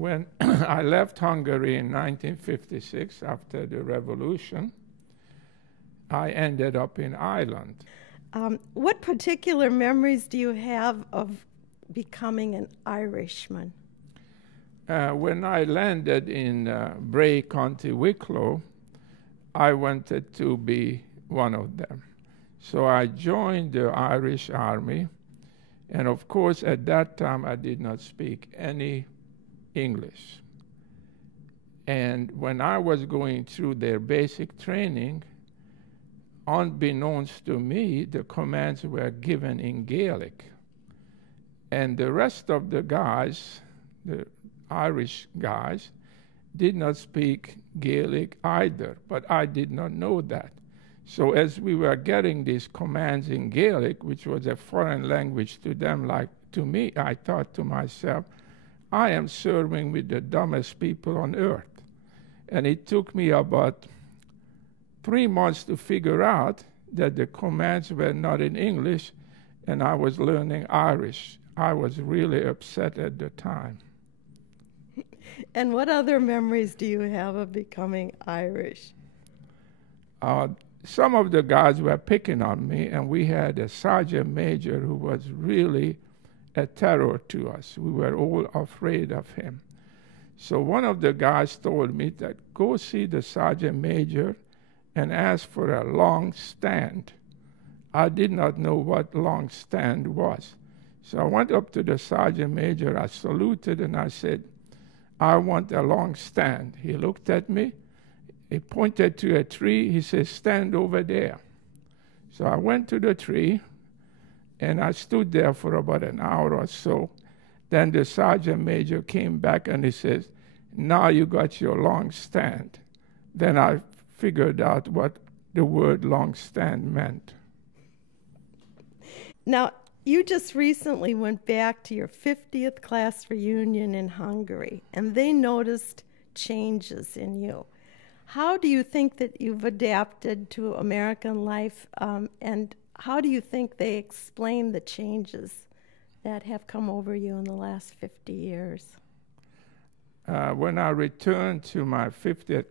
When I left Hungary in 1956 after the revolution, I ended up in Ireland. What particular memories do you have of becoming an Irishman? When I landed in Bray, County Wicklow, I wanted to be one of them. So I joined the Irish Army, and of course at that time I did not speak any English. And when I was going through their basic training, unbeknownst to me, the commands were given in Gaelic. And the rest of the guys, the Irish guys, did not speak Gaelic either, but I did not know that. So as we were getting these commands in Gaelic, which was a foreign language to them like to me, I thought to myself, I am serving with the dumbest people on earth. And it took me about 3 months to figure out that the commands were not in English and I was learning Irish. I was really upset at the time. And what other memories do you have of becoming Irish? Some of the guys were picking on me, and we had a sergeant major who was really a terror to us. We were all afraid of him. So one of the guys told me that go see the sergeant major and ask for a long stand. I did not know what long stand was. So I went up to the sergeant major, I saluted, and I said, I want a long stand. He looked at me, he pointed to a tree, he said, stand over there. So I went to the tree, and I stood there for about an hour or so. Then the sergeant major came back and he says, now you got your long stand. Then I figured out what the word long stand meant. Now, you just recently went back to your 50th class reunion in Hungary, and they noticed changes in you. How do you think that you've adapted to American life, and how do you think they explain the changes that have come over you in the last 50 years? When I returned to my 50th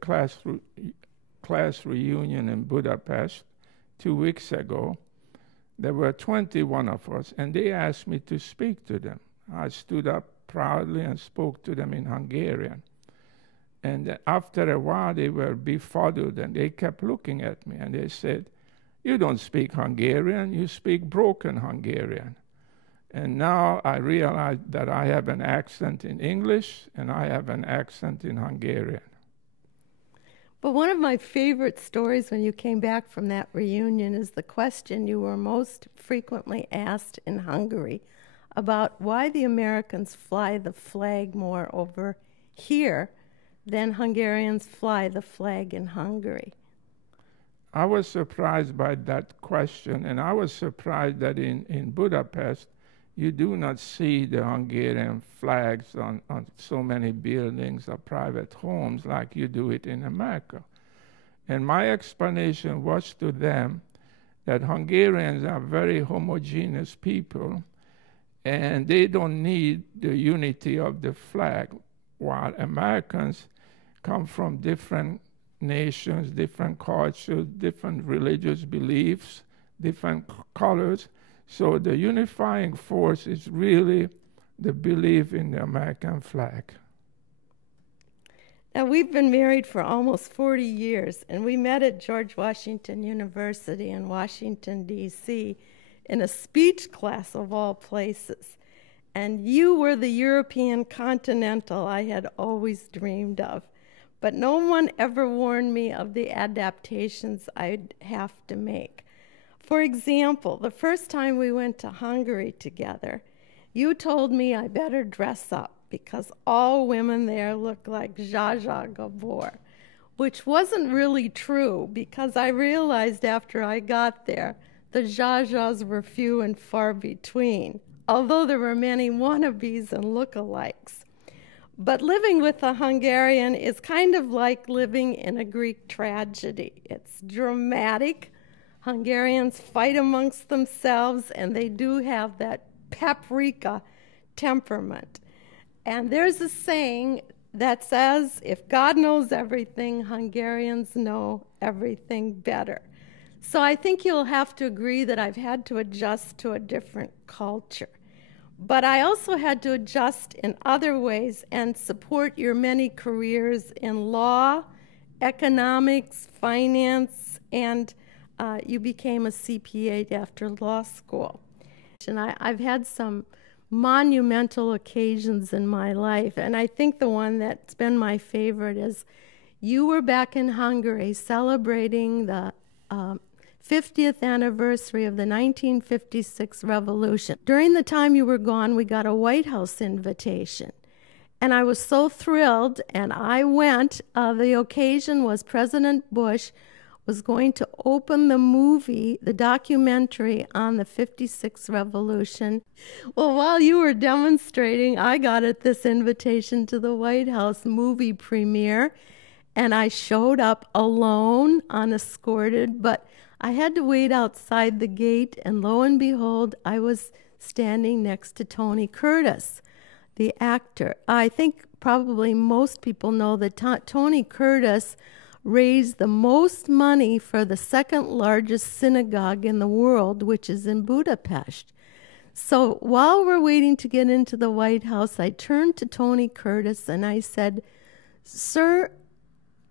class reunion in Budapest 2 weeks ago, there were 21 of us, and they asked me to speak to them. I stood up proudly and spoke to them in Hungarian. And after a while, they were befuddled, and they kept looking at me, and they said, you don't speak Hungarian, you speak broken Hungarian. And now I realize that I have an accent in English, and I have an accent in Hungarian. But one of my favorite stories when you came back from that reunion is the question you were most frequently asked in Hungary about why the Americans fly the flag more over here than Hungarians fly the flag in Hungary. I was surprised by that question, and I was surprised that in Budapest, you do not see the Hungarian flags on so many buildings or private homes like you do it in America. And my explanation was to them that Hungarians are very homogeneous people, and they don't need the unity of the flag, while Americans come from different nations, different cultures, different religious beliefs, different colors. So the unifying force is really the belief in the American flag. Now, we've been married for almost 40 years, and we met at George Washington University in Washington, D.C., in a speech class of all places. And you were the European continental I had always dreamed of. But no one ever warned me of the adaptations I'd have to make. For example, the first time we went to Hungary together, you told me I better dress up because all women there look like Zsa Zsa Gabor, which wasn't really true because I realized after I got there the Zsa Zsas were few and far between, although there were many wannabes and lookalikes. But living with a Hungarian is kind of like living in a Greek tragedy. It's dramatic. Hungarians fight amongst themselves, and they do have that paprika temperament. And there's a saying that says, if God knows everything, Hungarians know everything better. So I think you'll have to agree that I've had to adjust to a different culture. But I also had to adjust in other ways and support your many careers in law, economics, finance, and you became a CPA after law school. And I've had some monumental occasions in my life, and I think the one that's been my favorite is you were back in Hungary celebrating the 50th anniversary of the 1956 revolution. During the time you were gone, we got a White House invitation. And I was so thrilled, and I went. The occasion was President Bush was going to open the movie, the documentary on the 56 revolution. Well, while you were demonstrating, I got this invitation to the White House movie premiere, and I showed up alone, unescorted, but I had to wait outside the gate, and lo and behold, I was standing next to Tony Curtis, the actor. I think probably most people know that Tony Curtis raised the most money for the second largest synagogue in the world, which is in Budapest. So while we're waiting to get into the White House, I turned to Tony Curtis and I said, "Sir,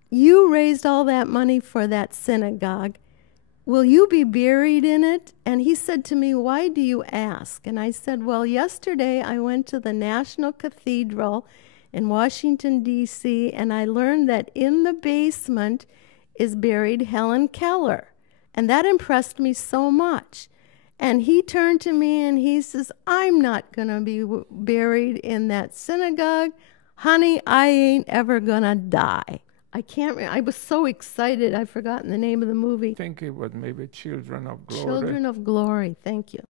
you raised all that money for that synagogue. Will you be buried in it?" And he said to me, "Why do you ask?" And I said, "Well, yesterday I went to the National Cathedral in Washington, D.C., and I learned that in the basement is buried Helen Keller. And that impressed me so much." And he turned to me and he says, "I'm not going to be buried in that synagogue. Honey, I ain't ever going to die." I was so excited, I've forgotten the name of the movie. I think it was maybe Children of Glory. Children of Glory, thank you.